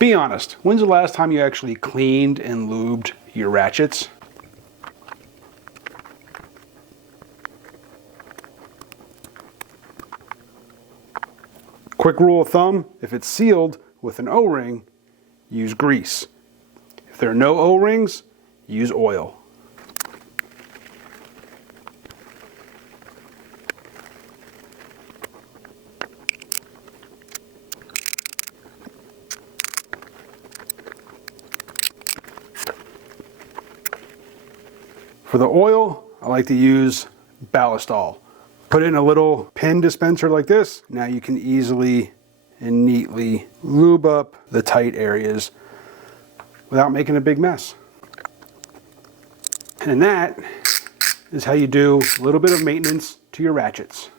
Be honest, when's the last time you actually cleaned and lubed your ratchets? Quick rule of thumb, if it's sealed with an O-ring, use grease. If there are no O-rings, use oil. For the oil, I like to use ballistol. Put it in a little pin dispenser like this. Now you can easily and neatly lube up the tight areas without making a big mess. And that is how you do a little bit of maintenance to your ratchets.